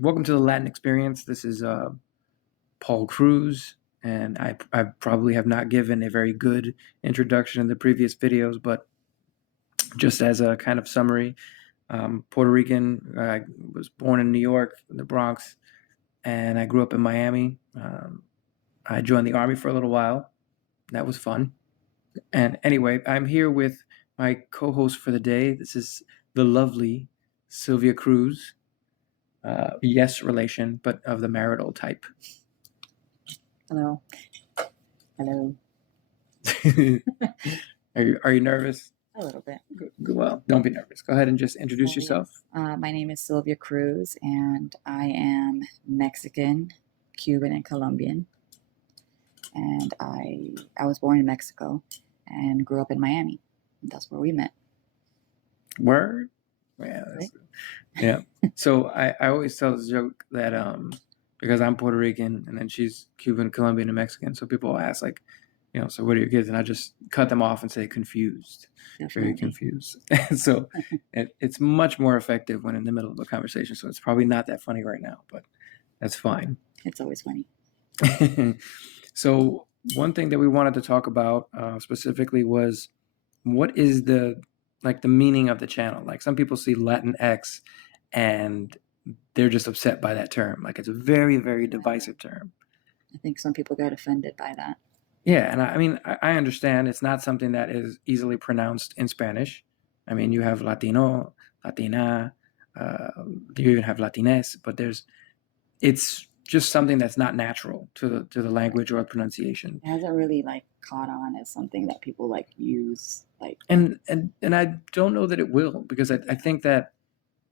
Welcome to the Latin Experience. This is Paul Cruz, and I probably have not given a very good introduction in the previous videos, but just as a kind of summary, Puerto Rican. I was born in New York, in the Bronx, and I grew up in Miami. I joined the Army for a little while. That was fun. And anyway, I'm here with my co-host for the day. This is the lovely Silvia Cruz. Yes relation, but of the marital type. Hello. Hello. Are you nervous? A little bit. Well, don't be nervous. Go ahead and just introduce yourself. My name is Silvia Cruz, and I am Mexican, Cuban, and Colombian. And I was born in Mexico and grew up in Miami. That's where we met. Word? Yeah. Yeah. So I always tell this joke that because I'm Puerto Rican and then she's Cuban, Colombian, and Mexican. So people ask like, so what are your kids? And I just cut them off and say confused. Definitely. Very confused. So it's much more effective when in the middle of a conversation. So it's probably not that funny right now, but that's fine. It's always funny. So one thing that we wanted to talk about specifically was what is the meaning of the channel. Like some people see Latinx and they're just upset by that term. Like it's a very, very divisive term. I think some people get offended by that. Yeah, and I mean, I understand it's not something that is easily pronounced in Spanish. I mean, you have Latino, Latina, you even have Latinx, but it's just something that's not natural to the language or pronunciation. It hasn't really caught on as something that people use. And I don't know that it will, because I think that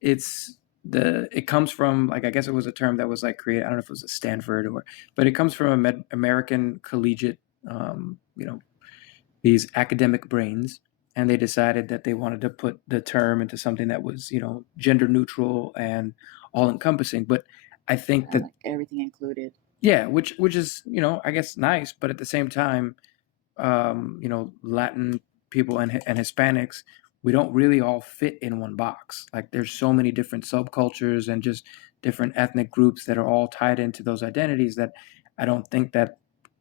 it comes from I guess it was a term that was created. I don't know if it was at Stanford but it comes from American collegiate, these academic brains, and they decided that they wanted to put the term into something that was gender neutral and all encompassing. But I think that everything included. Yeah, which is I guess nice, but at the same time, Latin people and Hispanics, we don't really all fit in one box. Like there's so many different subcultures and just different ethnic groups that are all tied into those identities that I don't think that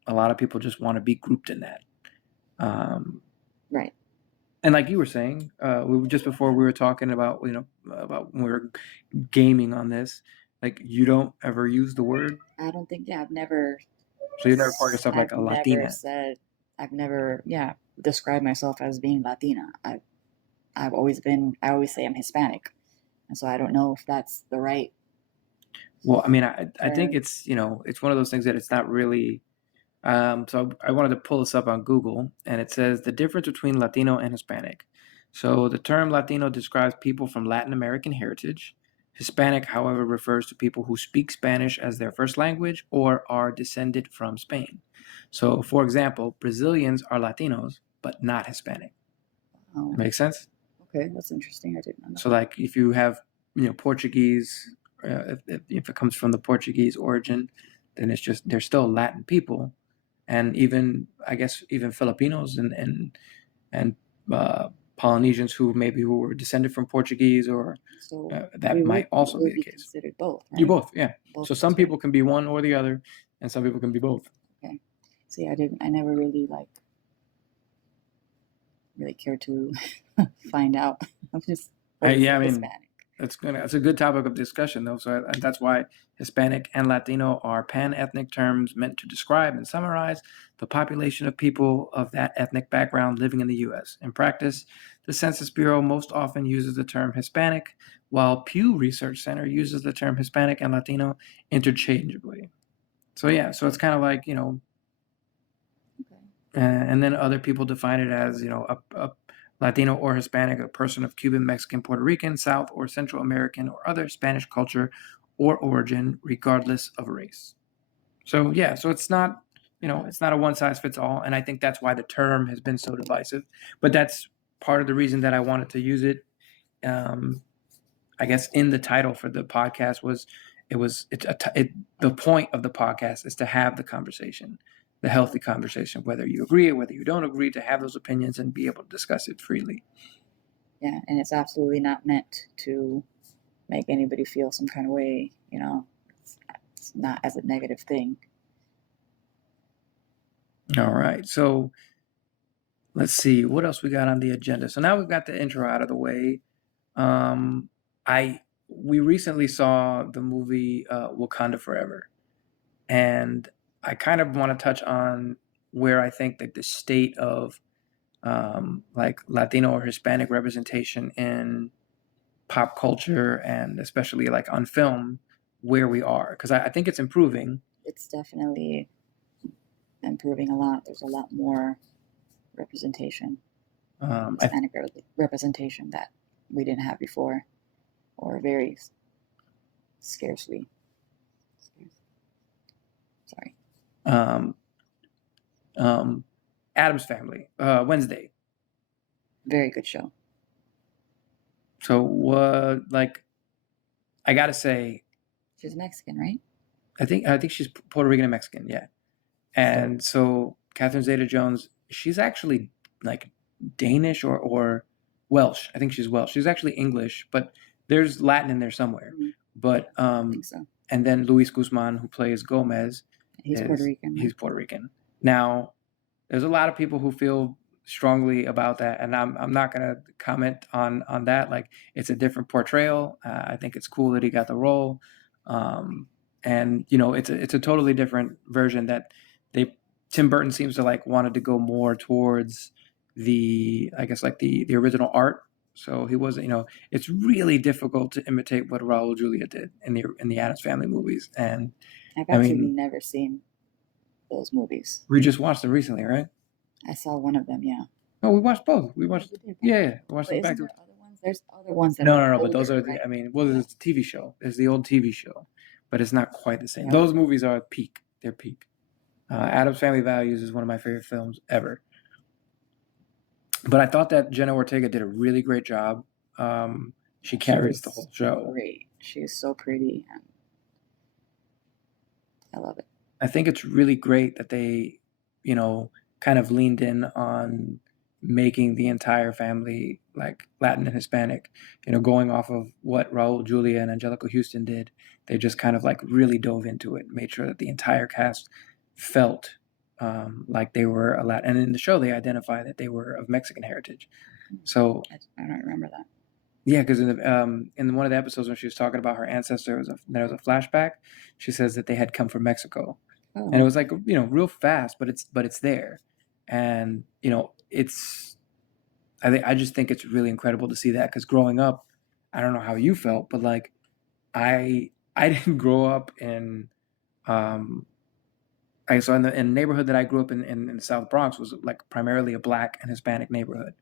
a lot of people just want to be grouped in that. Right. And like you were saying, just before we were talking about about when we were gaming on this, like you don't ever use the word. I don't think. Yeah, I've never. So you never call yourself like a Latina. I've never described myself as being Latina. I've always been. I always say I'm Hispanic, and so I don't know if that's the right. Well, I mean, I think it's it's one of those things that it's not really. So I wanted to pull this up on Google, and it says the difference between Latino and Hispanic. So the term Latino describes people from Latin American heritage. Hispanic, however, refers to people who speak Spanish as their first language or are descended from Spain. So, for example, Brazilians are Latinos, but not Hispanic. Oh. Makes sense? Okay, that's interesting. I didn't know. So, like, if you have, Portuguese, if it comes from the Portuguese origin, then it's just they're still Latin people, and even I guess even Filipinos and Polynesians who were descended from Portuguese or that might also be the case. Considered both, right? You both, yeah. Both, so some people can be one or the other, and some people can be both. Okay. See, I never really care to find out. I'm just Hispanic. That's a good topic of discussion, though. So that's why Hispanic and Latino are pan-ethnic terms meant to describe and summarize the population of people of that ethnic background living in the U.S. In practice, the Census Bureau most often uses the term Hispanic, while Pew Research Center uses the term Hispanic and Latino interchangeably. So yeah, so it's kind of like Okay. And then other people define it as a Latino or Hispanic, a person of Cuban, Mexican, Puerto Rican, South or Central American, or other Spanish culture or origin, regardless of race. So yeah, so it's not, it's not a one size fits all, and I think that's why the term has been so divisive. But that's part of the reason that I wanted to use it. I guess in the title for the podcast the point of the podcast is to have the conversation. The healthy conversation, whether you agree or whether you don't agree, to have those opinions and be able to discuss it freely. Yeah, and it's absolutely not meant to make anybody feel some kind of way, you know, it's not as a negative thing. All right. So let's see what else we got on the agenda. So now we've got the intro out of the way. Um, I we recently saw the movie Wakanda Forever, and I kind of want to touch on where I think that the state of like Latino or Hispanic representation in pop culture and especially like on film, where we are, because I think it's improving. It's definitely improving a lot. There's a lot more representation, I Hispanic representation that we didn't have before, or very scarcely. Sorry. um, Adam's Family, Wednesday. Very good show. So like I gotta say, She's Mexican, right? I think she's Puerto Rican and Mexican, yeah. And so Catherine Zeta-Jones, she's actually like Danish or Welsh. I think she's Welsh. She's actually English, but there's Latin in there somewhere. Mhm. But I think so. and then Luis Guzman, who plays Gomez, He's Puerto Rican. Right? He's Puerto Rican. Now, there's a lot of people who feel strongly about that, and I'm not gonna comment on that. Like, it's a different portrayal. I think it's cool that he got the role, and you know, it's a totally different version that Tim Burton seems to like wanted to go more towards the, I guess, like the original art. So he wasn't, you know, it's really difficult to imitate what Raul Julia did in the Addams Family movies. And I've actually never seen those movies. We just watched them recently, right? I saw one of them, yeah. Oh, we watched both. We watched, yeah, we watched them back to. Other ones? There's other ones that No, but those older, are right? I mean, well, it's a TV show. It's the old TV show, but it's not quite the same. Yeah. Those movies are peak. They're peak. Addams Family Values is one of my favorite films ever. But I thought that Jenna Ortega did a really great job. She carries the whole show. Great. She's so pretty. And I love it. I think it's really great that they, you know, kind of leaned in on making the entire family like Latin and Hispanic, you know, going off of what Raul Julia and Angelica Houston did. They just kind of like really dove into it, made sure that the entire cast felt like they were a Latin. And in the show, they identify that they were of Mexican heritage. So I don't remember that. Yeah, because in one of the episodes when she was talking about her ancestors, there was a flashback. She says that they had come from Mexico, and it was like, you know, real fast, but it's there, and you know, I just think it's really incredible to see that, because growing up, I don't know how you felt, but like I didn't grow up in so in the neighborhood that I grew up in the South Bronx was like primarily a Black and Hispanic neighborhood.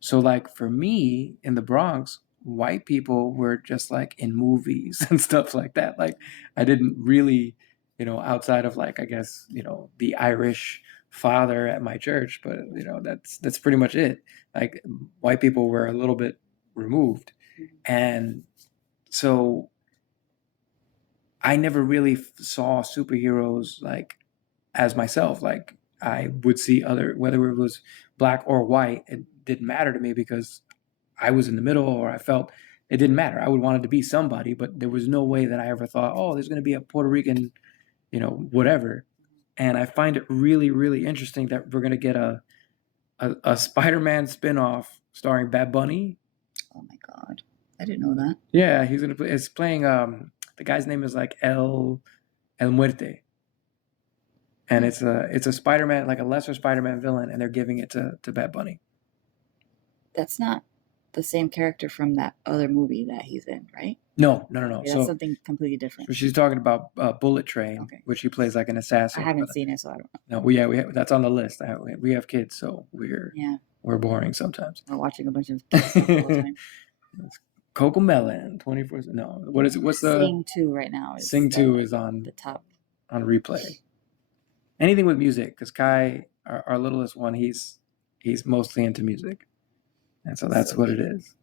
So like for me in the Bronx, white people were just like in movies and stuff like that. Like I didn't really, you know, outside of like, I guess, you know, the Irish father at my church, but you know, that's pretty much it. Like white people were a little bit removed. And so I never really saw superheroes like as myself. Like I would see other, whether it was Black or white, it didn't matter to me because I was in the middle, or I felt it didn't matter. I would want it to be somebody, but there was no way that I ever thought, oh, there's going to be a Puerto Rican, you know, whatever. And I find it really, really interesting that we're going to get a Spider-Man spinoff starring Bad Bunny. Oh my God, I didn't know that. Yeah, he's gonna play. It's playing. The guy's name is like El Muerte, and it's a Spider-Man, like a lesser Spider-Man villain, and they're giving it to Bad Bunny. That's not the same character from that other movie that he's in, right? No. Okay, that's something completely different. So she's talking about Bullet Train, which he plays like an assassin. I haven't seen it, so I don't know. No, we have that's on the list. We have kids, so we're boring sometimes. We're watching a bunch of kids all the time. Coco Melon, 24. No, what is it? What's the Sing 2 right now? Sing 2 is on the top on replay. Anything with music, because Kai, our littlest one, he's mostly into music, and so that's what it is.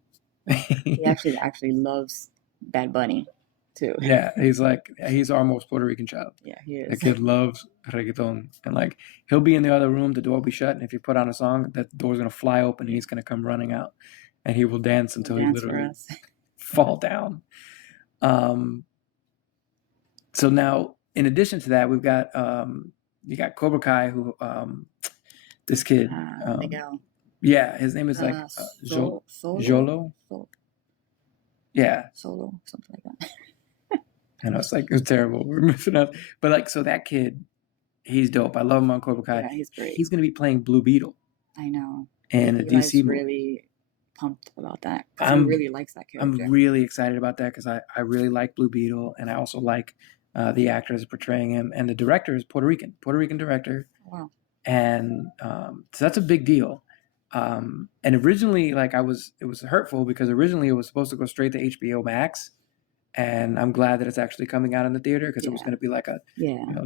He actually loves Bad Bunny too. Yeah, he's our most Puerto Rican child. Yeah, he is. The kid loves reggaeton, and like he'll be in the other room, the door will be shut, and if you put on a song, that door's gonna fly open, and he's gonna come running out, and he will dance until he literally fall down. So now, in addition to that, we've got you got Cobra Kai, who this kid, Miguel. yeah, his name is like Solo. Jolo. Yeah, Solo, something like that. I know it's terrible. We're missing out, but like, so that kid, he's dope. I love him on Cobra Kai. Yeah, he's great. He's gonna be playing Blue Beetle. I know. And a DC movie. Really pumped about that because he really likes that character. I'm really excited about that because I really like Blue Beetle, and I also like the actors portraying him, and the director is Puerto Rican director. Wow. And so that's a big deal. And originally, like it was hurtful because originally it was supposed to go straight to HBO Max, and I'm glad that it's actually coming out in the theater because it was going to be like a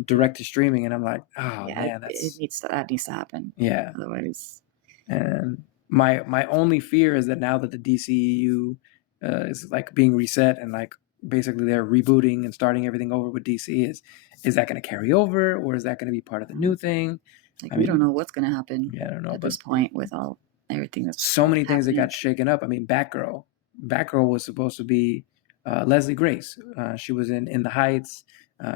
direct to streaming, and I'm like, oh man, that needs to happen. Yeah. Otherwise. And my only fear is that now that the DCEU is like being reset and like basically they're rebooting and starting everything over with DC, is that going to carry over, or is that going to be part of the new thing? Like, we don't know what's going to happen. Yeah, I don't know at this point with everything that's so many things that got shaken up. I mean, Batgirl was supposed to be Leslie Grace. She was in The Heights.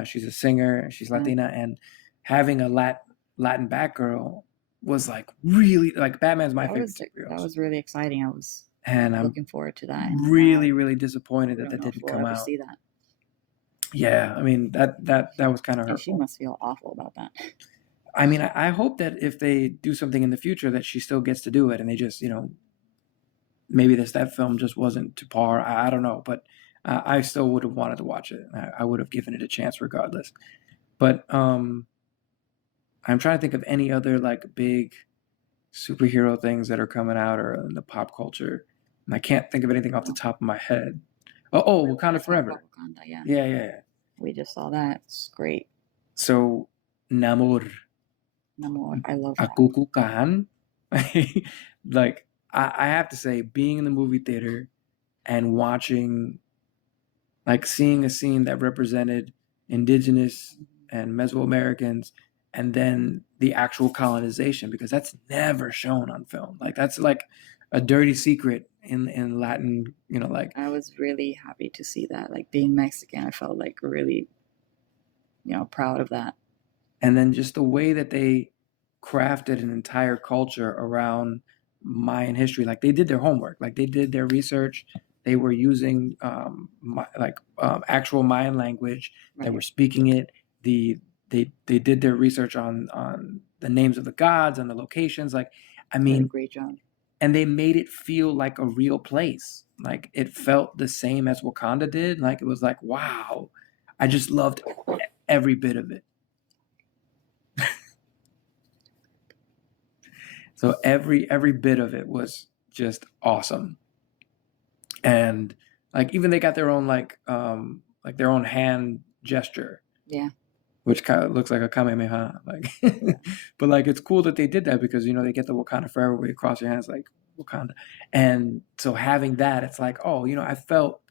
She's a singer. She's Latina, and having a Latin Batgirl was like really like Batman's my favorite superhero. That was really exciting. I was looking forward to that. Really disappointed that didn't come out. See that. Yeah, I mean that was kind of hurtful. She must feel awful about that. I mean, I hope that if they do something in the future that she still gets to do it, and they just maybe that film just wasn't to par. I don't know, but I still would have wanted to watch it. I would have given it a chance regardless. But I'm trying to think of any other like big superhero things that are coming out or in the pop culture, and I can't think of anything off the top of my head. Oh, Wakanda Forever. Wakanda, yeah. We just saw that. It's great. So, Namor. I love that. Akukukan. Like, I have to say, being in the movie theater and watching, like, seeing a scene that represented indigenous and Mesoamericans, and then the actual colonization, because that's never shown on film. Like, that's like a dirty secret in Latin, like. I was really happy to see that. Like, being Mexican, I felt like really, proud of that. And then just the way that they crafted an entire culture around Mayan history, like they did their homework, like they did their research. They were using actual Mayan language. Right. They were speaking it. They did their research on the names of the gods and the locations. Like, I mean, great job. And they made it feel like a real place. Like it felt the same as Wakanda did. Like it was like, wow. I just loved every bit of it. So every bit of it was just awesome. And like even they got their own like their own hand gesture. Yeah. Which kind of looks like a kamehameha, like, but like it's cool that they did that because they get the Wakanda Forever where you cross your hands like Wakanda, and so having that, it's like, oh, I felt,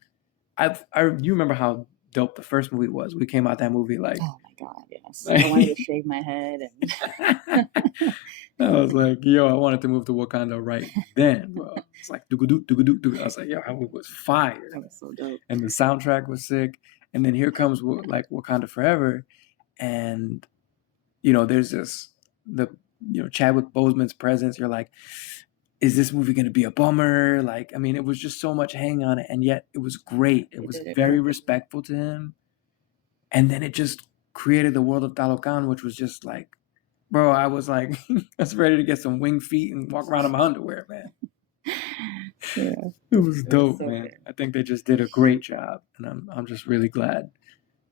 you remember how dope the first movie was? We came out that movie like, oh my god, yes, I wanted to shave my head, and I was like, yo, I wanted to move to Wakanda right then, bro. It's like do. I was like, yo, it was fire. That was so dope, and the soundtrack was sick, and then here comes like Wakanda Forever. And there's Chadwick Boseman's presence. You're like, is this movie going to be a bummer? Like, I mean, it was just so much hang on it, and yet it was great. It was very respectful to him, and then it just created the world of Talocan, which was just like, bro, I was like, I was ready to get some winged feet and walk around in my underwear, man. Yeah, it was dope, man. Good. I think they just did a great job, and I'm just really glad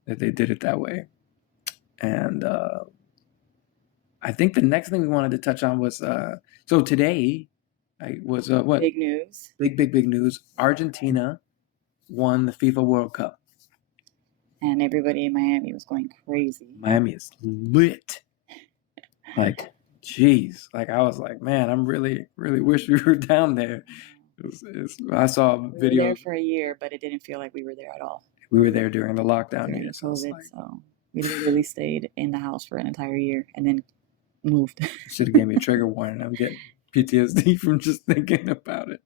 that they did it that way. And I think the next thing we wanted to touch on was so today was what big news? Big news. Argentina won the FIFA World Cup, and everybody in Miami was going crazy. Miami is lit. Like, geez, like I was like, man, I'm really wish we were down there. I saw videos. We were there for a year, but it didn't feel like we were there at all. We were there during the lockdown during years. COVID, so we literally stayed in the house for an entire year and then moved. Should have gave me a trigger warning. I'm getting PTSD from just thinking about it.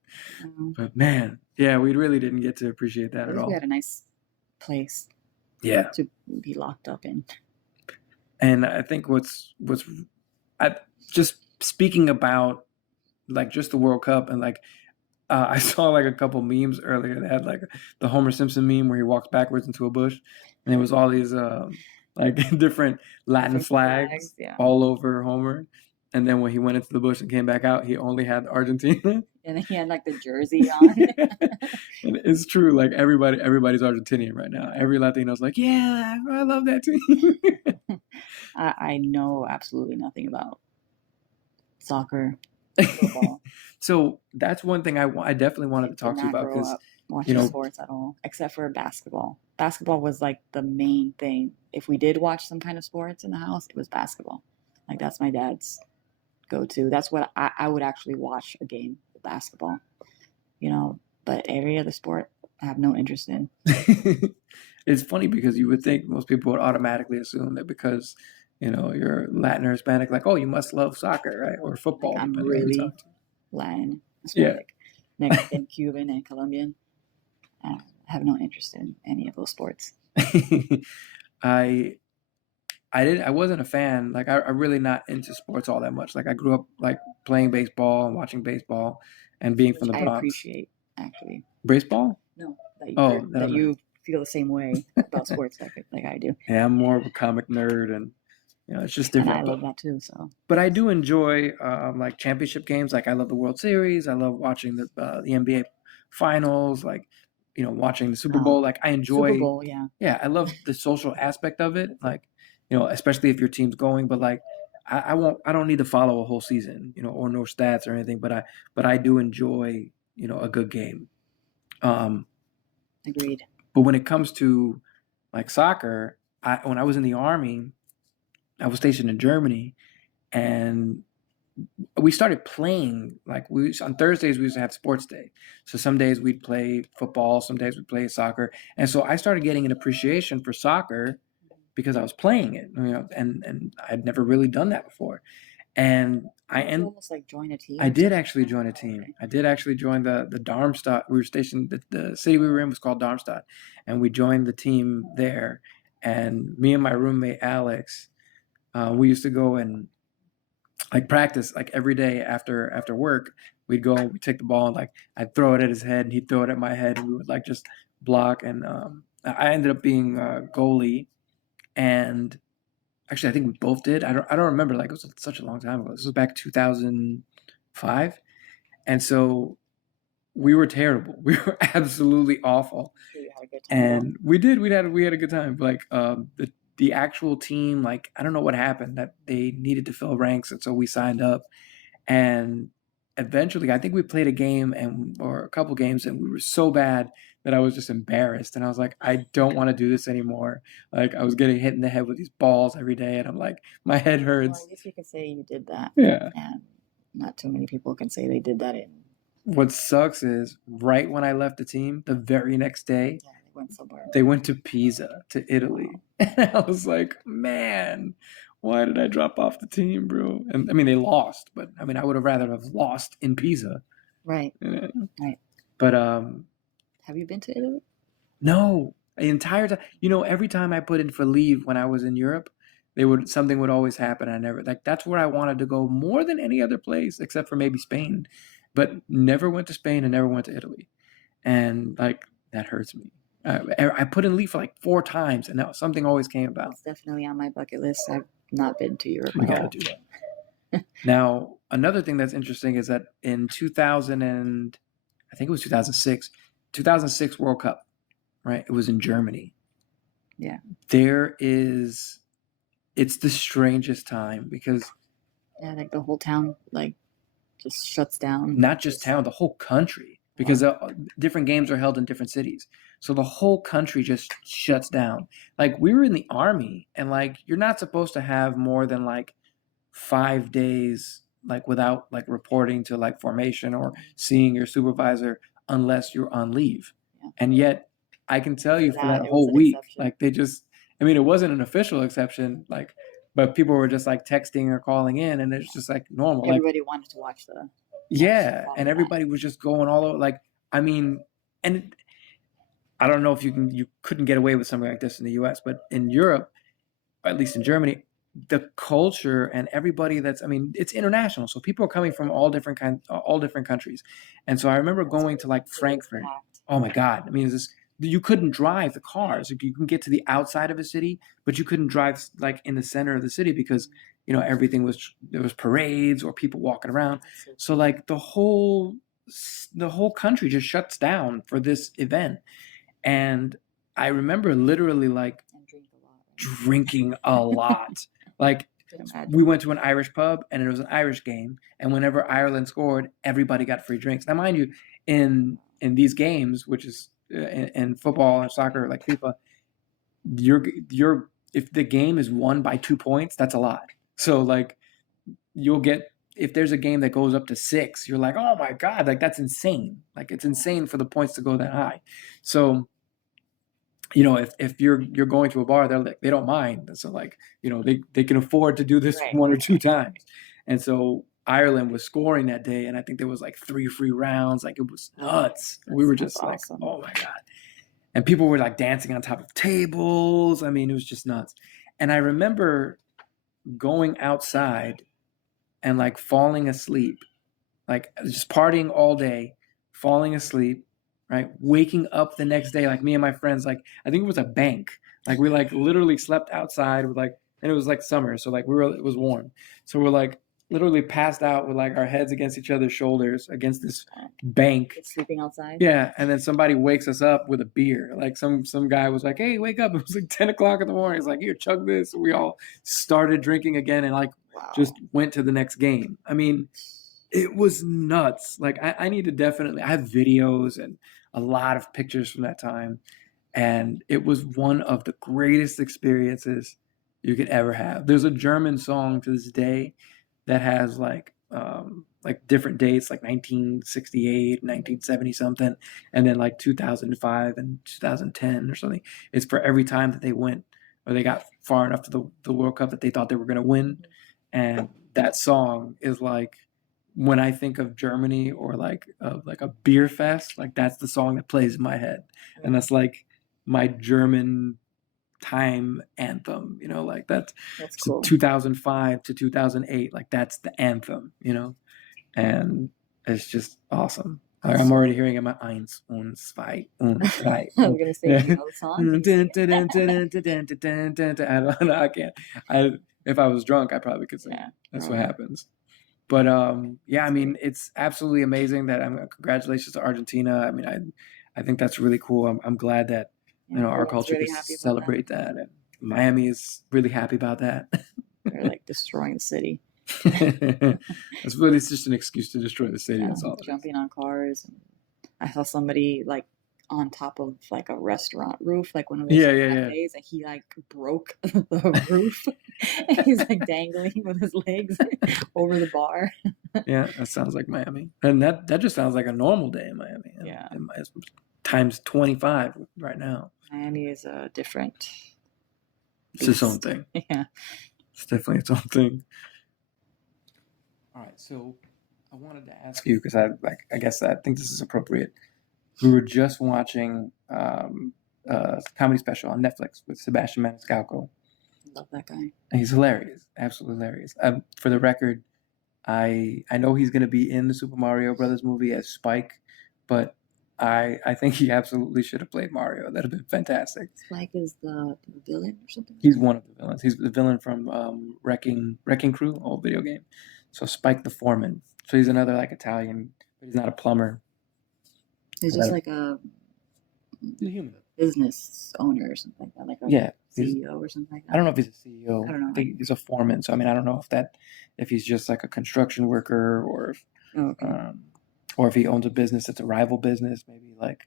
But man, yeah, we really didn't get to appreciate that at all. We had a nice place. Yeah. to be locked up in. And I think I just speaking about like just the World Cup and like I saw like a couple memes earlier that had like the Homer Simpson meme where he walks backwards into a bush, and it was all these like different Latin Different flags yeah. all over Homer. And then when he went into the bush and came back out, he only had Argentina. And then he had like the jersey on. And it's true, like everybody's Argentinian right now. Every Latino's like, yeah, I love that team. I know absolutely nothing about soccer, football. So that's one thing I definitely wanted to Did talk to you not about grow because up watching know sports at all, except for basketball. Basketball was like the main thing. If we did watch some kind of sports in the house, it was basketball. Like that's my dad's go-to. That's what I would actually watch a game of basketball. But every other sport I have no interest in. It's funny because you would think most people would automatically assume that because you're Latin or Hispanic, like, oh, you must love soccer, right, or football, Like I'm depending on who you really talk to. Latin, Yeah. Hispanic, Mexican, Cuban, and Colombian. I have no interest in any of those sports. I I wasn't a fan. Like I'm really not into sports all that much. Like I grew up like playing baseball and watching baseball and being from the I Bronx. appreciate actually. Baseball? No, Oh, no, that no. you feel the same way about sports like I do. Yeah, I'm more of a comic nerd, and it's just And I different. love that too. So, But I do enjoy like championship games. Like I love the World Series. I love watching the NBA finals. Like watching the Super Bowl. Like I Super enjoy. Bowl, yeah. Yeah, I love the social aspect of it. Like especially if your team's going. But like I won't. I don't need to follow a whole season. Or no stats or anything. But I do enjoy a good game. Agreed. But when it comes to like soccer, when I was in the army, I was stationed in Germany, and we started playing like on Thursdays we used to have sports day. So some days we'd play football, some days we'd play soccer, and so I started getting an appreciation for soccer because I was playing it, and I'd never really done that before. And you almost like join a team. I did actually join a team. Okay. I did actually join the Darmstadt. We were stationed. The city we were in was called Darmstadt, and we joined the team there. And me and my roommate Alex, we used to go and like practice like every day after work. We'd go and we'd take the ball and like I'd throw it at his head and he'd throw it at my head and we would like just block. And I ended up being a goalie, and actually I think we both did. I don't remember. Like it was such a long time ago. This was back 2005, and so we were terrible. We were absolutely awful. Sure you had a good time, And we did. We had a good time. Like the actual team, like I don't know what happened that they needed to fill ranks, and so we signed up. And eventually, I think we played a game or a couple games, and we were so bad that I was just embarrassed. And I was like, I don't want to do this anymore. Like I was getting hit in the head with these balls every day, and I'm like, my head hurts. Well, I guess you could say you did that. Yeah. And not too many people can say they did that in. What sucks is right when I left the team, the very next day, yeah, they went somewhere. They went to Pisa, to Italy. Wow. And I was like, man, why did I drop off the team, bro? And I mean, they lost, but I mean, I would have rather have lost in Pisa. Right. Right. But have you been to Italy? No, the entire time. Every time I put in for leave when I was in Europe, something would always happen. I never that's where I wanted to go more than any other place except for maybe Spain, but never went to Spain and never went to Italy, and like that hurts me. I put in leave for like 4 times, and now something always came about. It's definitely on my bucket list. I've not been to Europe. We got to do that. Now, another thing that's interesting is that in 2000 and I think it was 2006 World Cup, right? It was in Germany. Yeah. It's the strangest time because like the whole town like just shuts down. Not just town, the whole country. Because different games are held in different cities. So the whole country just shuts down. Like we were in the army, and like you're not supposed to have more than like 5 days like without like reporting to like formation or seeing your supervisor unless you're on leave. Yeah. And yet I can tell you for that whole week, like they just, I mean, it wasn't an official exception, like, but people were just like texting or calling in, and it's just like normal. Everybody wanted to watch the. Yeah, and everybody was just going all over. Like, I mean, and I don't know if you couldn't get away with something like this in the U.S., but in Europe, or at least in Germany, the culture and everybody that's, I mean, it's international, so people are coming from all different countries, and so I remember going to like Frankfurt. Oh my God, I mean, you couldn't drive the cars. Like, you can get to the outside of a city, but you couldn't drive like in the center of the city because everything was, there was parades or people walking around. So like the whole country just shuts down for this event, and I remember literally like drinking a lot. Like, we went to an Irish pub and it was an Irish game, and whenever Ireland scored, everybody got free drinks. Now, mind you, in these games, which is in football and soccer like FIFA, you're if the game is won by 2 points, that's a lot. So like, you'll get, if there's a game that goes up to 6, you're like, oh my God, like that's insane. Like, it's insane for the points to go that high. So if you're going to a bar, they're like, they don't mind. So like, they can afford to do this Right. 1 or 2 times. And so Ireland was scoring that day, and I think there was like 3 free rounds. Like, it was nuts. We were just like, awesome. oh my God. And people were like dancing on top of tables. I mean, it was just nuts. And I remember going outside and like falling asleep, like just partying all day, falling asleep, right? Waking up the next day, like me and my friends, like I think it was a bank. Like, we like literally slept outside with like, and it was like summer, so like it was warm. So we're like literally passed out with like our heads against each other's shoulders against this bank. Sleeping outside. Yeah, and then somebody wakes us up with a beer. Like some guy was like, "Hey, wake up!" It was like 10 o'clock in the morning. He's like, "Here, chug this." We all started drinking again, and like just went to the next game. I mean, it was nuts. Like, I need to definitely, I have videos and a lot of pictures from that time, and it was one of the greatest experiences you could ever have. There's a German song to this day that has like different dates, like 1968, 1970 something, and then like 2005 and 2010 or something. It's for every time that they went, or they got far enough to the World Cup that they thought they were going to win. And that song is like, when I think of Germany or like a beer fest, like that's the song that plays in my head, and that's like my German time anthem. Like that's cool. 2005 to 2008. Like, that's the anthem. And it's just awesome. Like, I'm already hearing it. My eins und zwei und drei. I was gonna say, you know the song. I don't know. I can't. If I was drunk, I probably could sing. Yeah, That's what happens. But yeah, I mean, it's absolutely amazing that congratulations to Argentina. I mean, I think that's really cool. I'm glad that our culture really can happy about celebrate that, and Miami is really happy about that. They're like destroying the city. That's really, it's just an excuse to destroy the city. That's all. Jumping on cars. I saw somebody like on top of like a restaurant roof, like one of those cafes, and he like broke the roof. And he's like dangling with his legs over the bar. Yeah, that sounds like Miami, and that just sounds like a normal day in Miami. Yeah, it's times 25 right now. Miami is a different. It's its own thing. Yeah, it's definitely its own thing. All right, so I wanted to ask you, because I guess I think this is appropriate. We were just watching a comedy special on Netflix with Sebastian Maniscalco. Love that guy. And he's hilarious, absolutely hilarious. For the record, I know he's going to be in the Super Mario Brothers movie as Spike, but I think he absolutely should have played Mario. That'd have been fantastic. Spike is the villain or something? He's one of the villains. He's the villain from Wrecking Crew, old video game. So Spike the foreman. So he's another like Italian, but he's not a plumber. He's just like a human business owner or something like that, like a CEO or something like that. I don't know if he's a CEO. I don't know. I think he's a foreman. So I mean, I don't know if he's just like a construction worker, or if he owns a business that's a rival business, maybe like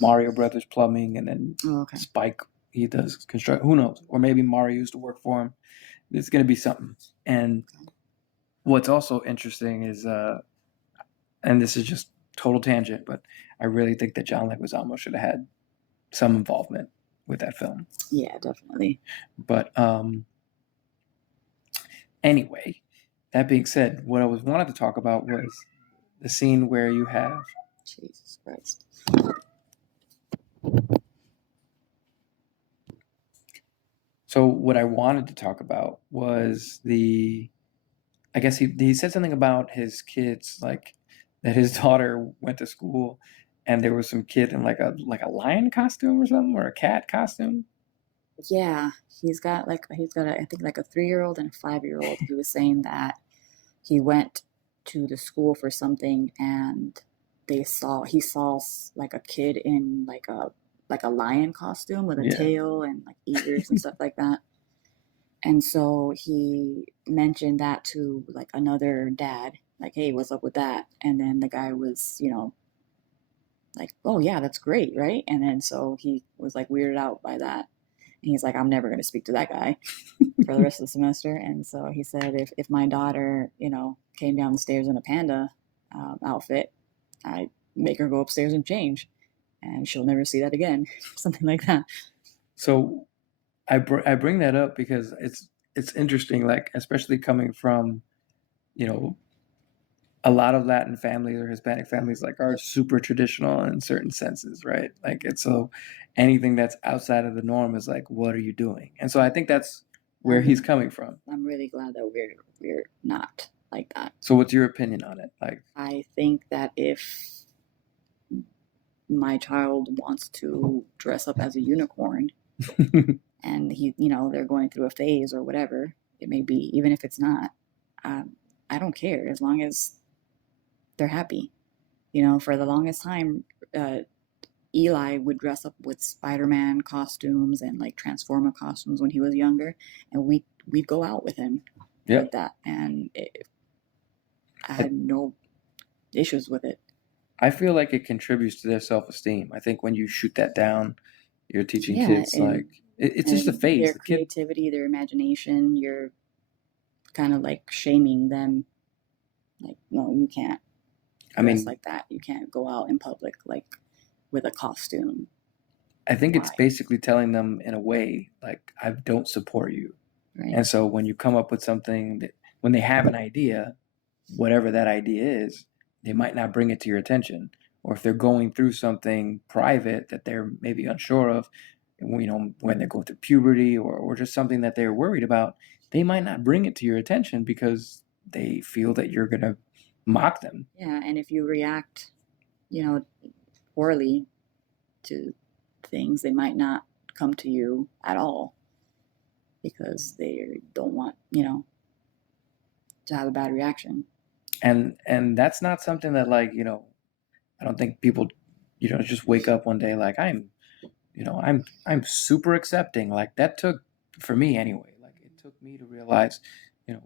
Mario Brothers Plumbing, and then Spike, he does construct. Who knows? Or maybe Mario used to work for him. It's going to be something. And what's also interesting is, and this is just total tangent, but I really think that John Leguizamo should have had some involvement with that film. Yeah, definitely. But anyway, that being said, what I wanted to talk about was the scene where you have Jesus Christ. So what I wanted to talk about was I guess he said something about his kids, like that his daughter went to school and there was some kid in like a lion costume or something, or a cat costume. Yeah, he's got I think like a 3-year-old and a 5-year-old. He was saying that he went to the school for something and he saw like a kid in like a lion costume with a Yeah. tail and like ears and stuff like that. And so he mentioned that to like another dad, like, hey, what's up with that? And then the guy was, like, oh yeah, that's great, right? And then so he was like weirded out by that. And he's like, I'm never going to speak to that guy for the rest of the semester. And so he said, if my daughter, came down the stairs in a panda outfit, I make her go upstairs and change, and she'll never see that again, something like that. So I bring that up because it's interesting, like especially coming from, you know, a lot of Latin families or Hispanic families like are super traditional in certain senses, right? Like it's so anything that's outside of the norm is like, what are you doing? And so I think that's where he's I'm coming from. I'm really glad that we're not like that. So what's your opinion on it? Like, I think that if my child wants to dress up as a unicorn and they're going through a phase or whatever it may be, even if it's not, I don't care as long as they're happy. For the longest time, uh, Eli would dress up with Spider-Man costumes and like Transformer costumes when he was younger, and we'd go out with him yeah, like that, and I had no issues with it. I feel like it contributes to their self-esteem. I think when you shoot that down, you're teaching Yeah, kids like it's just a and phase. their The kid, creativity, their imagination, you're kind of like shaming them. Like, no, you can't I dress mean, like that. You can't go out in public like with a costume. I think it's Why? basically telling them in a way like I don't support you. Right? And so when you come up with something that when they have an idea, whatever that idea is, they might not bring it to your attention. Or if they're going through something private that they're maybe unsure of, when they're going through puberty or just something that they're worried about, they might not bring it to your attention because they feel that you're going to mock them. Yeah, and if you react, you know, poorly to things, they might not come to you at all because they don't want, to have a bad reaction. And that's not something that like, I don't think people, just wake up one day like I'm super accepting. Like that took for me anyway. Like it took me to realize, you know,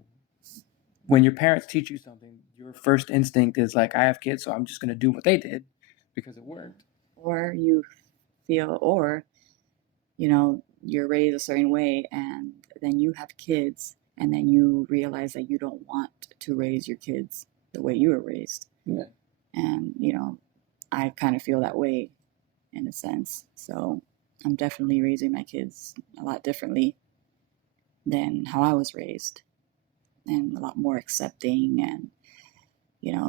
when your parents teach you something, your first instinct is like, I have kids, so I'm just gonna do what they did because it worked. Or you feel, or, you're raised a certain way and then you have kids and then you realize that you don't want to raise your kids the way you were raised. Yeah. And, I kind of feel that way in a sense. So I'm definitely raising my kids a lot differently than how I was raised, and a lot more accepting and,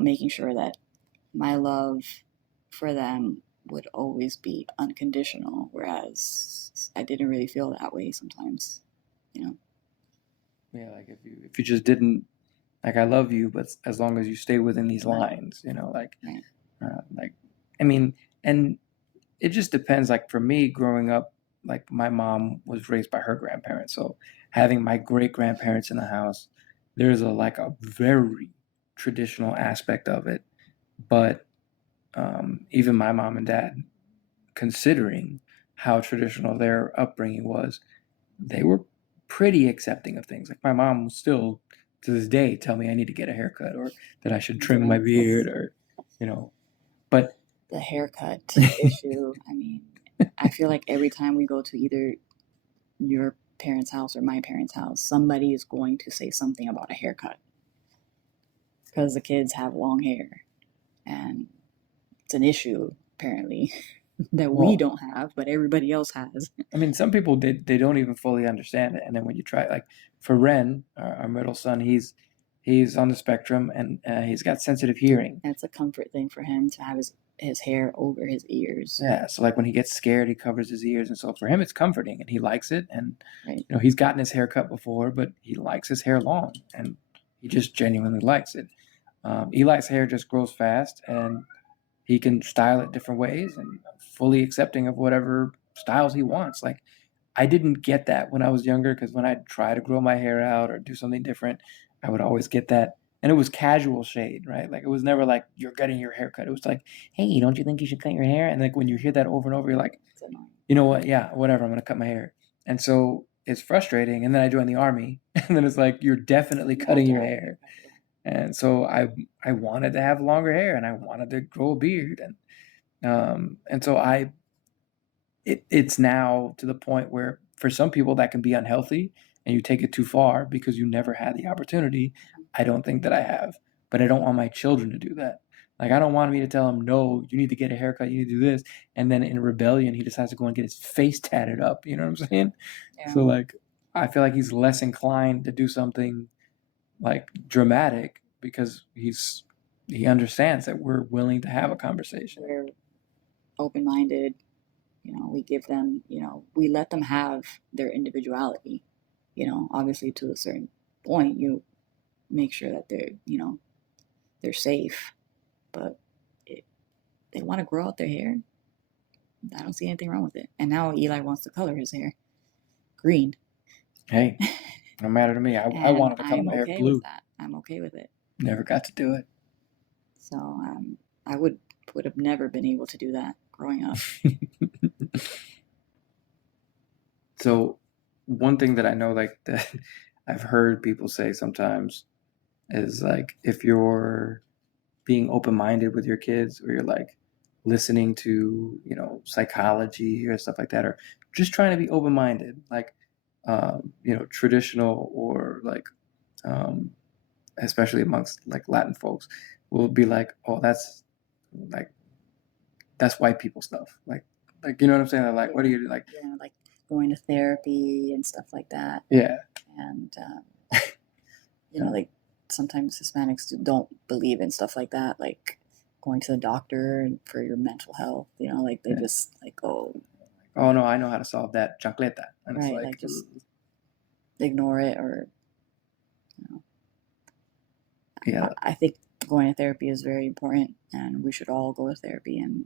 making sure that my love for them would always be unconditional, whereas I didn't really feel that way sometimes, you know. Yeah, like if you just didn't like I love you, but as long as you stay within these Right. lines, Right. like I mean, and it just depends. Like for me, growing up, like my mom was raised by her grandparents, so having my great grandparents in the house, there's a very traditional aspect of it. But even my mom and dad, considering how traditional their upbringing was, they were pretty accepting of things. Like my mom will still to this day tell me I need to get a haircut or that I should trim my beard or you know. But The haircut issue, I mean, I feel like every time we go to either your parents' house or my parents' house, somebody is going to say something about a haircut because the kids have long hair, and it's an issue apparently that we well, don't have, but everybody else has. I mean, some people they don't even fully understand it, and then when you try, like for Ren, our middle son, He's on the spectrum, and he's got sensitive hearing. And it's a comfort thing for him to have his hair over his ears. Yeah, so like when he gets scared, he covers his ears, and so for him, it's comforting, and he likes it. And Right. he's gotten his hair cut before, but he likes his hair long, and he just genuinely likes it. Eli's hair just grows fast, and he can style it different ways, and fully accepting of whatever styles he wants. Like I didn't get that when I was younger, because when I'd try to grow my hair out or do something different, I would always get that. And it was casual shade, right? Like it was never like you're getting your hair cut. It was like, hey, don't you think you should cut your hair? And like when you hear that over and over, you're like, It's annoying. you know what? Yeah, whatever. I'm gonna cut my hair. And so it's frustrating. And then I joined the army, and then it's like you're definitely cutting your hair. And so I wanted to have longer hair, and I wanted to grow a beard, and so it's now to the point where for some people that can be unhealthy, and you take it too far because you never had the opportunity. I don't think that I have, but I don't want my children to do that. Like I don't want me to tell him, no, you need to get a haircut, you need to do this, and then in rebellion he decides to go and get his face tatted up. You know what I'm saying? Yeah. So like I feel like he's less inclined to do something like dramatic because he understands that we're willing to have a conversation. We're open-minded. We give them, we let them have their individuality. Obviously to a certain point, you make sure that they're safe. But they want to grow out their hair, I don't see anything wrong with it. And now Eli wants to color his hair green. Hey, no matter to me. I wanted to color my hair blue. With that. I'm okay with it. Never got to do it. So I would have never been able to do that growing up. So one thing that I know, like that I've heard people say sometimes is like if you're being open-minded with your kids, or you're like listening to psychology or stuff like that, or just trying to be open-minded, like traditional, or like especially amongst like Latin folks, will be like, oh, that's white people stuff, like you know what I'm saying? They're like, what do you like? Yeah, like going to therapy and stuff like that. Yeah. And like sometimes Hispanics don't believe in stuff like that, like going to the doctor for your mental health. Like they just like, oh no, I know how to solve that, chancleta. And right, it's like just ignore it, or yeah. I think going to therapy is very important, and we should all go to therapy. And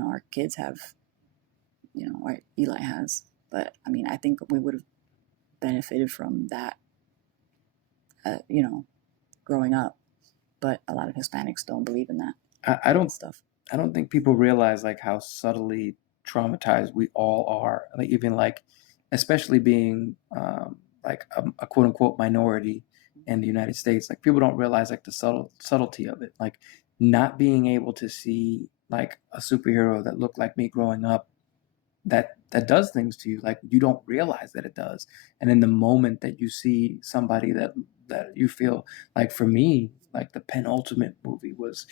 our kids have, or Eli has, but I mean, I think we would have benefited from that, growing up. But a lot of Hispanics don't believe in that. I don't think people realize like how subtly traumatized we all are. Like even like, especially being like a quote unquote minority in the United States. Like people don't realize like the subtlety of it. Like not being able to see like a superhero that looked like me growing up, that does things to you, like you don't realize that it does. And in the moment that you see somebody that you feel like, for me, like the penultimate movie was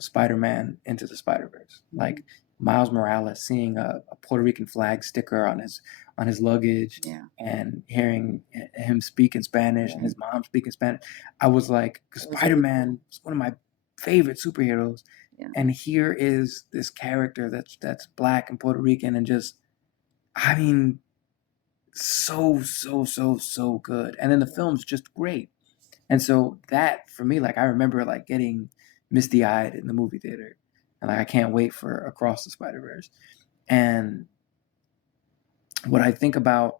Spider-Man Into the Spider-Verse. Like Miles Morales, seeing a Puerto Rican flag sticker on his luggage, and hearing him speak in Spanish, and his mom speak in Spanish. I was like, Spider-Man is one of my favorite superheroes. And here is this character that's black and Puerto Rican, and just, I mean, so good. And then the film's just great. And so that, for me, like I remember like getting misty-eyed in the movie theater, and like I can't wait for Across the Spider-Verse. And what I think about,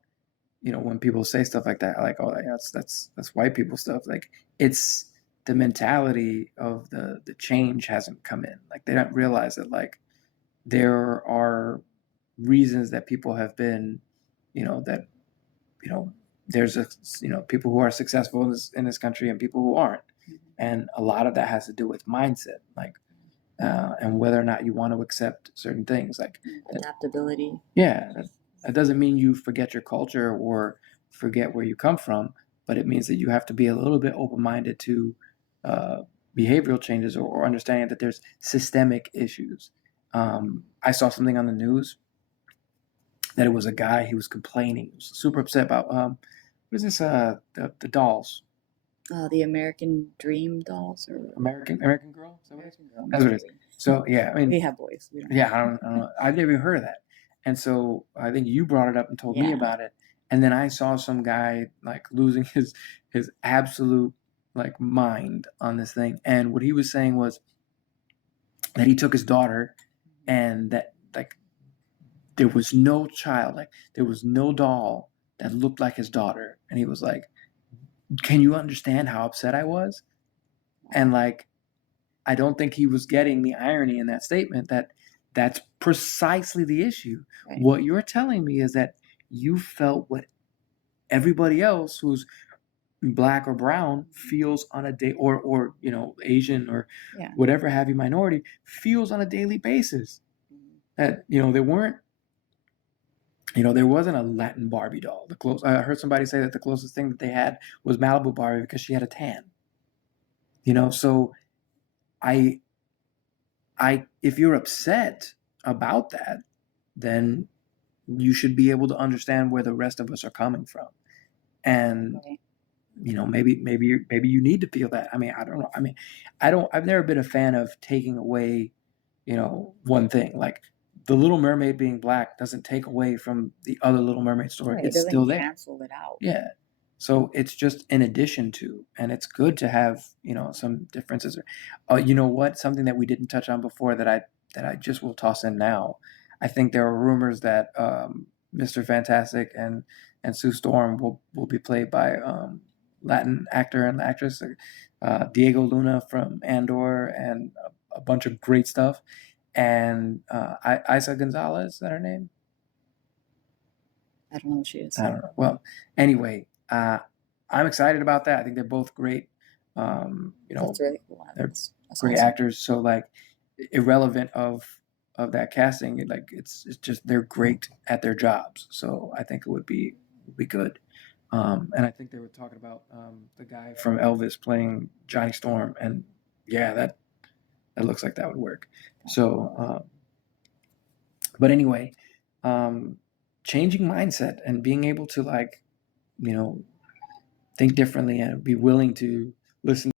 when people say stuff like that, like, oh, that's white people stuff. Like it's the mentality of the change hasn't come in. Like they don't realize that like there are reasons that people have been, that there's people who are successful in this country and people who aren't, and a lot of that has to do with mindset, like and whether or not you want to accept certain things, like adaptability. Yeah, that doesn't mean you forget your culture or forget where you come from, but it means that you have to be a little bit open-minded to behavioral changes, or understanding that there's systemic issues. I saw something on the news that it was a guy, he was complaining, he was super upset about what is this, the dolls, The American Dream dolls or American Girl. Is that what it is? American Girl, That's what it is. maybe. So yeah, I mean, We have boys. We don't. yeah, I don't know. I've never even heard of that. And so I think you brought it up and told me Yeah. about it. And then I saw some guy like losing his absolute like mind on this thing. And what he was saying was that he took his daughter and that like there was no child, like there was no doll that looked like his daughter. And he was like, "Can you understand how upset I was?" And like I don't think he was getting the irony in that statement that that's precisely the issue. Right. What you're telling me is that you felt what everybody else who's black or brown feels on a day or you know Asian or Yeah. whatever have you minority feels on a daily basis. That you know there weren't there wasn't a Latin Barbie doll. I heard somebody say that the closest thing that they had was Malibu Barbie because she had a tan. So I if you're upset about that, then you should be able to understand where the rest of us are coming from. And Right. maybe you need to feel that. I mean, I don't know. I mean, I've never been a fan of taking away, one thing. Like the Little Mermaid being black doesn't take away from the other Little Mermaid story. Right. It It's still doesn't there. cancel it out. Yeah. So it's just in addition to, and it's good to have, some differences. You know what? Something that we didn't touch on before that I just will toss in now. I think there are rumors that Mr. Fantastic and Sue Storm will be played by Latin actor and actress Diego Luna from Andor and a bunch of great stuff. And Isa Gonzalez, is that her name? I don't know what she is. I don't know. Well, anyway, I'm excited about that. I think they're both great. That's really cool. They're That's great awesome. actors. So like, irrelevant of that casting, like it's just they're great at their jobs. So I think it would be good. And I think they were talking about the guy from Elvis playing Johnny Storm, and yeah, that looks like that would work. So, but anyway, changing mindset and being able to like, think differently and be willing to listen.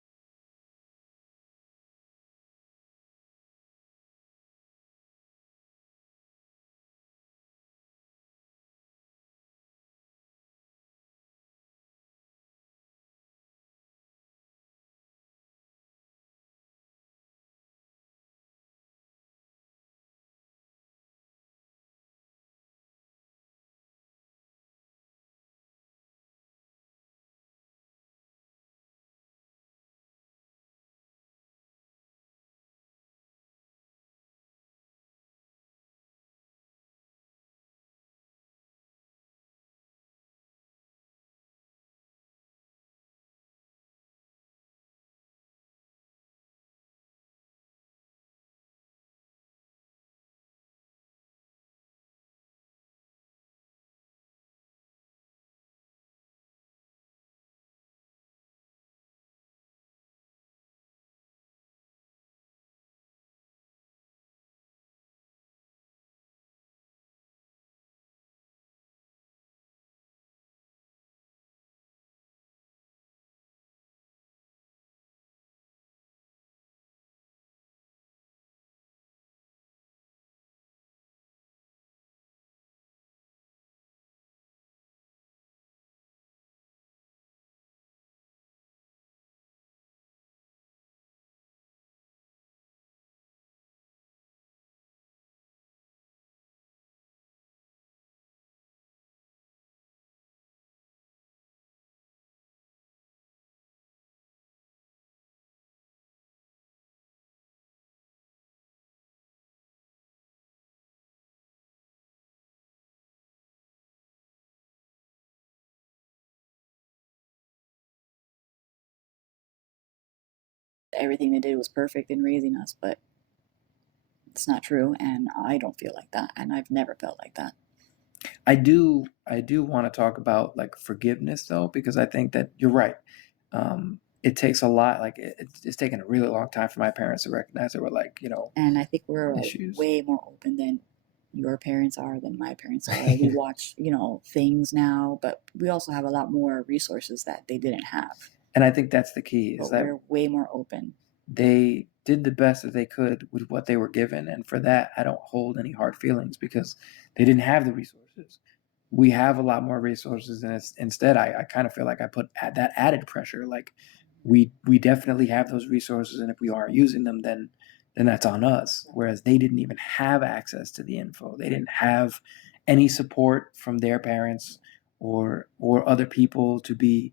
Everything they did was perfect in raising us, but it's not true, and I don't feel like that, and I've never felt like that. I do want to talk about like forgiveness though, because I think that you're right. It takes a lot. Like it's taken a really long time for my parents to recognize that we're like, And I think we're issues. way more open than your parents are, than my parents are. We watch, things now, but we also have a lot more resources that they didn't have. And I think that's the key, is but that we're way more open. they did the best that they could with what they were given. And for that, I don't hold any hard feelings because they didn't have the resources. We have a lot more resources, and instead, I kind of feel like I put that added pressure. Like we definitely have those resources, and if we aren't using them, then that's on us. Whereas they didn't even have access to the info. They didn't have any support from their parents or other people to be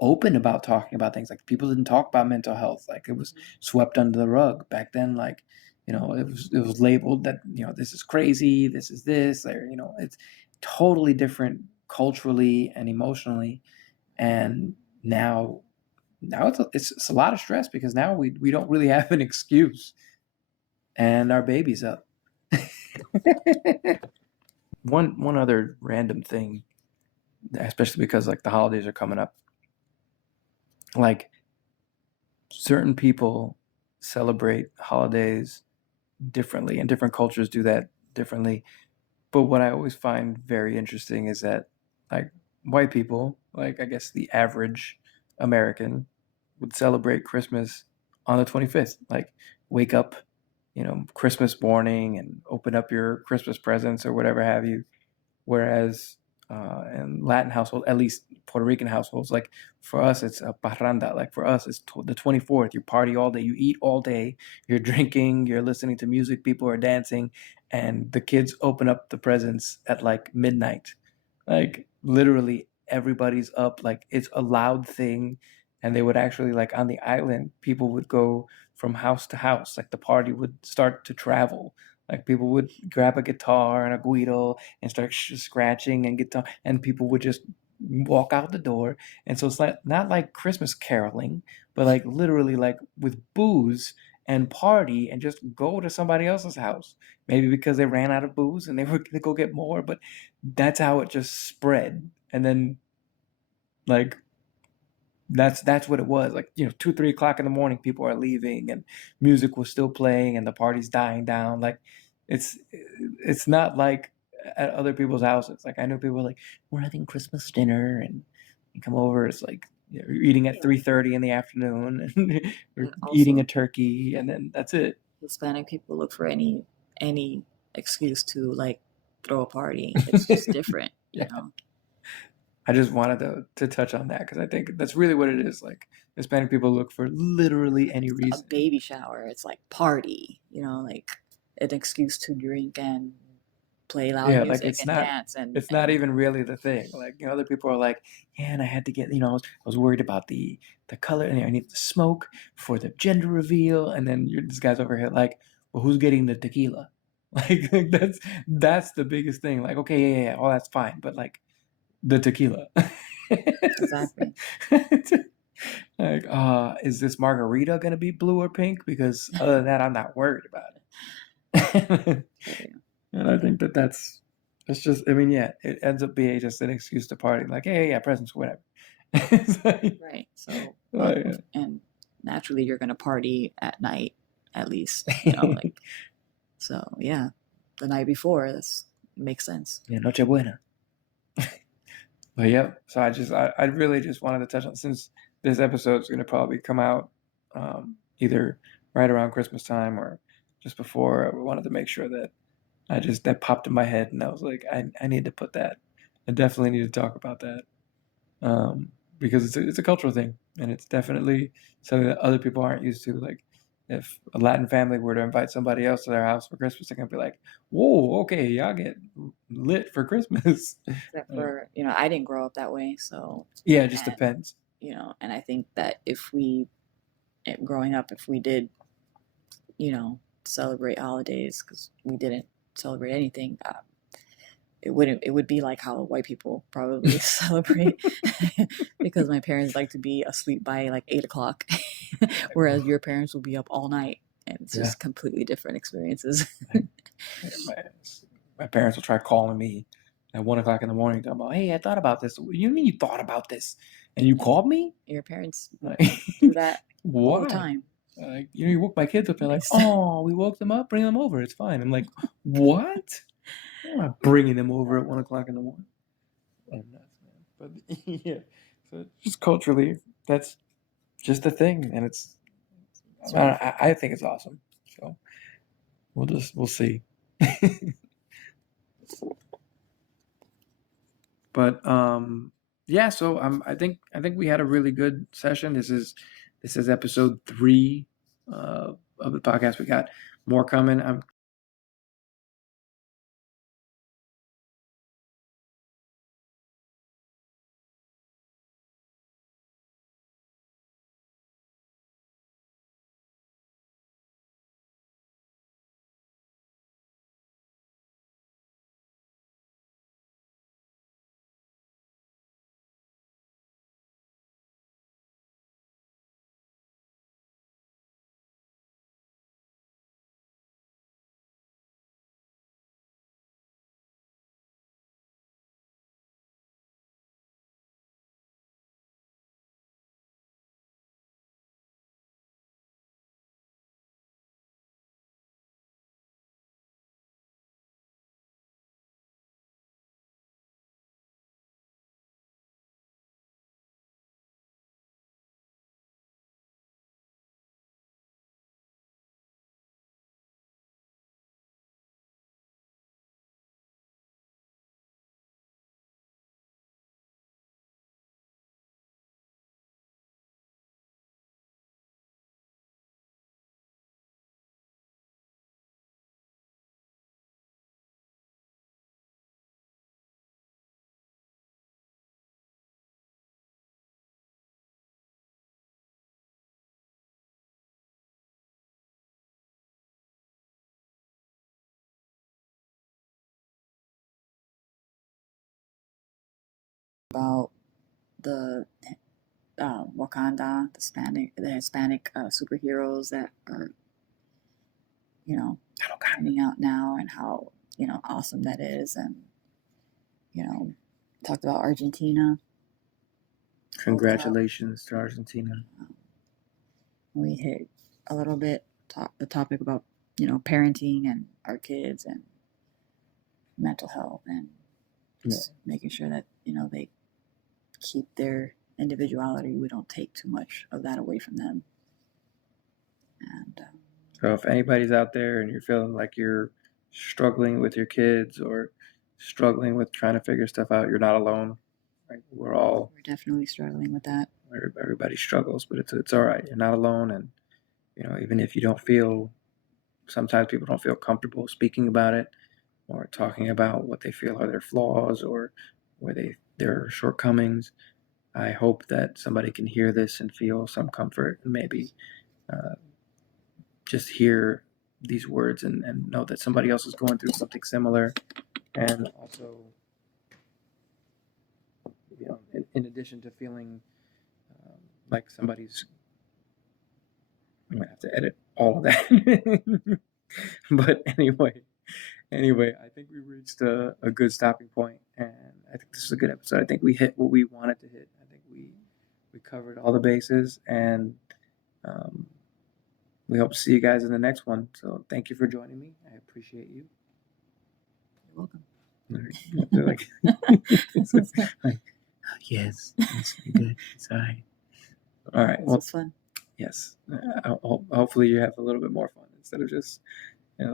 open about talking about things. Like people didn't talk about mental health. Like it was swept under the rug back then. Like it was labeled that this is crazy, this is this, or it's totally different culturally and emotionally. And now it's a lot of stress because now we don't really have an excuse, and our baby's up. One other random thing, especially because like the holidays are coming up, like certain people celebrate holidays differently, and different cultures do that differently. But what I always find very interesting is that, like, white people, like I guess the average American, would celebrate Christmas on the 25th. Like, wake up, Christmas morning and open up your Christmas presents or whatever have you. Whereas in Latin household, at least Puerto Rican households, like for us, it's a parranda. Like for us, it's the 24th. You party all day, you eat all day, you're drinking, you're listening to music, people are dancing, and the kids open up the presents at like midnight. Like literally everybody's up. Like it's a loud thing. And they would actually, like on the island, people would go from house to house. Like the party would start to travel. Like people would grab a guitar and a guido and start scratching and guitar, and people would just walk out the door. And so it's like not like Christmas caroling, but like literally like with booze and party and just go to somebody else's house. Maybe because they ran out of booze and they were gonna go get more, but that's how it just spread. And then like that's what it was. Like 2, 3 o'clock in the morning, people are leaving and music was still playing and the party's dying down. Like it's not like at other people's houses. Like I know people are like, we're having Christmas dinner, and you come over, it's like you're eating at 3:30 in the afternoon and we're And eating a also, turkey, and then that's it. Hispanic people look for any excuse to like throw a party. It's just different, you Yeah, know. I just wanted to touch on that because I think that's really what it is. Like Hispanic people look for literally any A reason. baby shower, it's like party, like an excuse to drink and play loud Yeah, like music and dance it's not and even really the thing. Like, other people are like, yeah, and I had to get, I was worried about the color, and I need the smoke for the gender reveal, and then this guy's over here like, well, who's getting the tequila? Like that's the biggest thing. Like, okay, yeah, oh, that's fine, but like the tequila. exactly. Like, is this margarita gonna be blue or pink? Because other than that, I'm not worried about it. So, yeah. And I think it's just, I mean, yeah, it ends up being just an excuse to party. Like, hey, yeah, presents, whatever. It's like, Right. So, oh, yeah. and naturally, you're gonna party at night, at least, like so. Yeah, the night before. This makes sense. Yeah, Noche Buena. But yeah, so I really just wanted to touch on, since this episode is going to probably come out either right around Christmas time or just before. I wanted to make sure that that popped in my head, and I was like, I need to put that. I definitely need to talk about that. Because it's a cultural thing, and it's definitely something that other people aren't used to. Like, if a Latin family were to invite somebody else to their house for Christmas, they're gonna be like, "Whoa, okay, y'all get lit for Christmas." Except for I didn't grow up that way, so Yeah, it just and depends. and I think that if we growing up, if we did celebrate holidays because we didn't celebrate anything. It would be like how white people probably celebrate because my parents like to be asleep by like 8 o'clock, whereas your parents will be up all night, and it's Yeah, just completely different experiences. like, my, my parents will try calling me at 1 o'clock in the morning, talking about, "Hey, I thought about this." What do you mean you thought about this? And you called me? Your parents Like, do that all the why? time. Like, you woke my kids up. They're like, "Oh, we woke them up. Bring them over. It's fine." I'm like, "What? I'm not bringing them over at 1 o'clock in the morning." I'm nuts, man. But yeah, so just culturally, that's just a thing, and I think it's awesome. So we'll see. But yeah. So I think we had a really good session. This is episode 3 of the podcast. We got more coming. I'm About the Wakanda, the Hispanic superheroes that are, coming out now, and how awesome that is, and talked about Argentina. Congratulations to Argentina. We hit a little bit the topic about parenting and our kids and mental health, and just making sure that they keep their individuality. We don't take too much of that away from them. And so if anybody's out there and you're feeling like you're struggling with your kids or struggling with trying to figure stuff out, you're not alone. Like we're definitely struggling with that. Everybody struggles, but it's all right. You're not alone, and even if you don't feel, sometimes people don't feel comfortable speaking about it or talking about what they feel are their flaws or their shortcomings. I hope that somebody can hear this and feel some comfort, and maybe just hear these words and know that somebody else is going through something similar. And also, in addition to feeling like somebody's, I'm gonna have to edit all of that. But anyway, I think we reached a good stopping point, and I think this is a good episode. I think we hit what we wanted to hit. I think we covered all the bases, and we hope to see you guys in the next one. So thank you for joining me. I appreciate you. You're welcome. Yes, it's good. It's all right. All right. This was fun. Yes. Hopefully you have a little bit more fun instead of just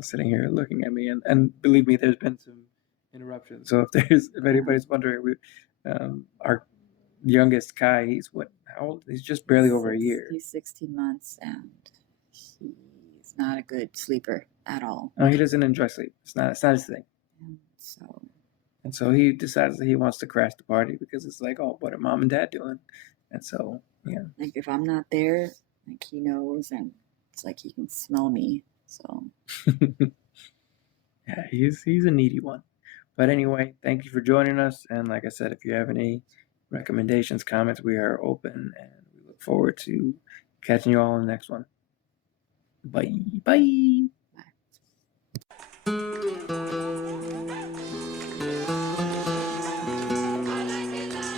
sitting here looking at me. And believe me, there's been some interruptions. So if anybody's wondering, our youngest Kai, he's how old? He's just barely over a year. He's 16 months, and he's not a good sleeper at all. No, he doesn't enjoy sleep. It's not his thing. And so he decides that he wants to crash the party because it's like, oh, what are mom and dad doing? And so, yeah. Like if I'm not there, like he knows, and it's like he can smell me. So yeah, he's a needy one. But anyway, thank you for joining us. And like I said, if you have any recommendations, comments, we are open, and we look forward to catching you all in the next one. Bye. Bye. Bye.